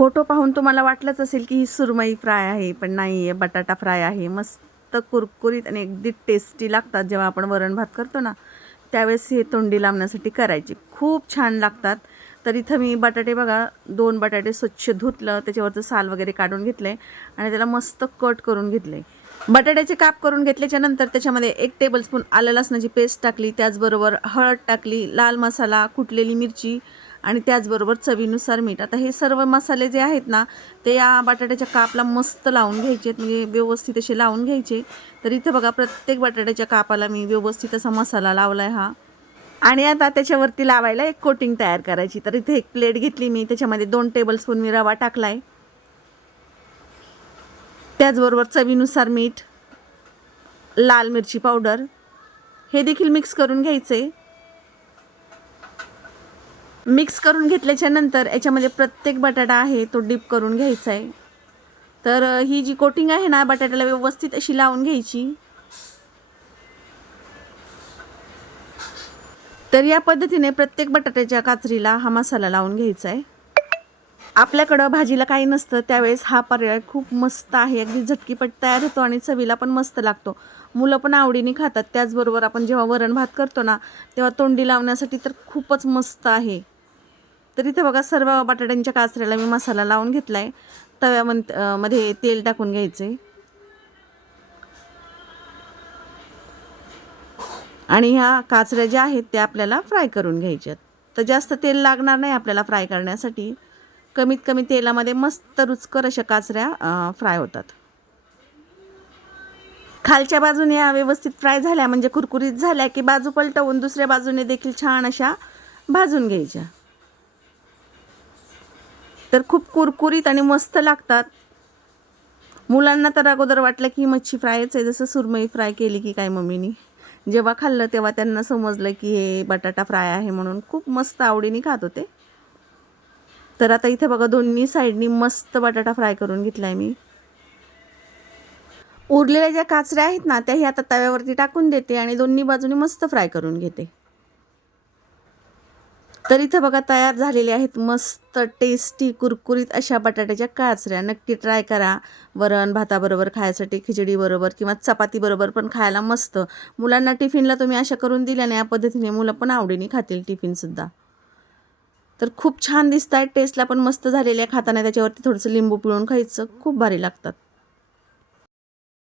Photo पाहून तुम्हाला वाटलंच असेल की ही सुरमई फ्राय आहे पण नाही आहे बटाटा फ्राय आहे. मस्त कुरकुरीत आणि अगदी टेस्टी लागतात. जेव्हा आपण वरण भात करतो ना त्यावेळेस हे तोंडी लावण्यासाठी करायची. खूप छान लागतात. तर इथं मी बटाटे बघा दोन बटाटे स्वच्छ धुतलं त्याच्यावरचं साल वगैरे काढून घेतले आणि त्याला मस्त कट करून घेतले बटाट्याचे काप करून घेतल्याच्या नंतर त्याच्यामध्ये एक टेबलस्पून आलं लसणाची पेस्ट टाकली त्याचबरोबर हळद टाकली लाल मसाला कुटलेली मिरची आणि त्याचबरोबर चवीनुसार मीठ. आता हे सर्व मसाले जे आहेत ना ते या बटाट्याच्या कापला मस्त लावून घ्यायचे म्हणजे व्यवस्थित असे लावून घ्यायचे. तर इथं बघा प्रत्येक बटाट्याच्या कापाला मी व्यवस्थित असा मसाला लावला आहे हा. आणि आता त्याच्यावरती लावायला एक कोटिंग तयार करायची. तर इथे एक प्लेट घेतली मी. त्याच्यामध्ये दोन टेबलस्पून मी रवा टाकला आहे त्याचबरोबर चवीनुसार मीठ लाल मिरची पावडर. हे देखील मिक्स करून घ्यायचे. मिक्स करून घेतल्याच्या नंतर याच्यामध्ये प्रत्येक बटाटा आहे तो डिप करून घ्यायचा आहे. तर ही जी कोटिंग आहे ना बटाट्याला व्यवस्थित अशी लावून घ्यायची. तर या पद्धतीने प्रत्येक बटाट्याच्या काचरीला हा मसाला लावून घ्यायचा आहे. आपल्याकडं भाजीला काही नसतं त्यावेळेस हा पर्याय खूप मस्त आहे. अगदी झटकीपट तयार होतो आणि चवीला पण मस्त लागतो. मुलं पण आवडीने खातात. त्याचबरोबर आपण जेव्हा वरण भात करतो ना तेव्हा तोंडी लावण्यासाठी तर खूपच मस्त आहे. तर इथे बघा सर्व बटाट्यांच्या काचऱ्याला मी मसाला लावून घेतला आहे तव्यामध्ये मध्ये तेल टाकून घ्यायचे आणि ह्या काचऱ्या ज्या आहेत त्या आपल्याला फ्राय करून घ्यायच्यात. तर जास्त तेल लागणार नाही आपल्याला फ्राय करण्यासाठी. कमीत कमी तेलामध्ये मस्त रुचकर अशा काचऱ्या फ्राय होतात. खालच्या बाजूने या व्यवस्थित फ्राय झाल्या म्हणजे कुरकुरीत झाल्या की बाजू पलटवून दुसऱ्या बाजूने देखील छान अशा भाजून घ्यायच्या. तर खूप कुरकुरीत आणि मस्त लागतात. मुलांना तर अगोदर वाटलं की मच्छी फ्रायच आहे जसं सुरमई फ्राय केली की काय मम्मीनी. जेव्हा खाल्लं तेव्हा त्यांना समजलं की हे बटाटा फ्राय आहे म्हणून खूप मस्त आवडीने खात होते. तर आता इथे बघा दोन्ही साईडनी मस्त बटाटा फ्राय करून घेतला आहे मी. उरलेल्या ज्या काचऱ्या आहेत ना त्याही आता तव्यावरती टाकून देते आणि दोन्ही बाजूनी मस्त फ्राय करून घेते. तर इथं बघा तयार झालेले आहेत मस्त टेस्टी कुरकुरीत अशा बटाट्याच्या काचऱ्या. नक्की ट्राय करा. वरण भाताबरोबर खायसाठी खिचडीबरोबर किंवा चपातीबरोबर पण खायला मस्त. मुलांना टिफिनला तुम्ही अशा करून दिल्याने या पद्धतीने मुलं पण आवडीने खातील टिफिनसुद्धा तर खूप छान दिसत आहेत टेस्टला पण मस्त झालेल्या आहे खाताना त्याच्यावरती थोडंसं लिंबू पिळून खायचं. खूप भारी लागतात.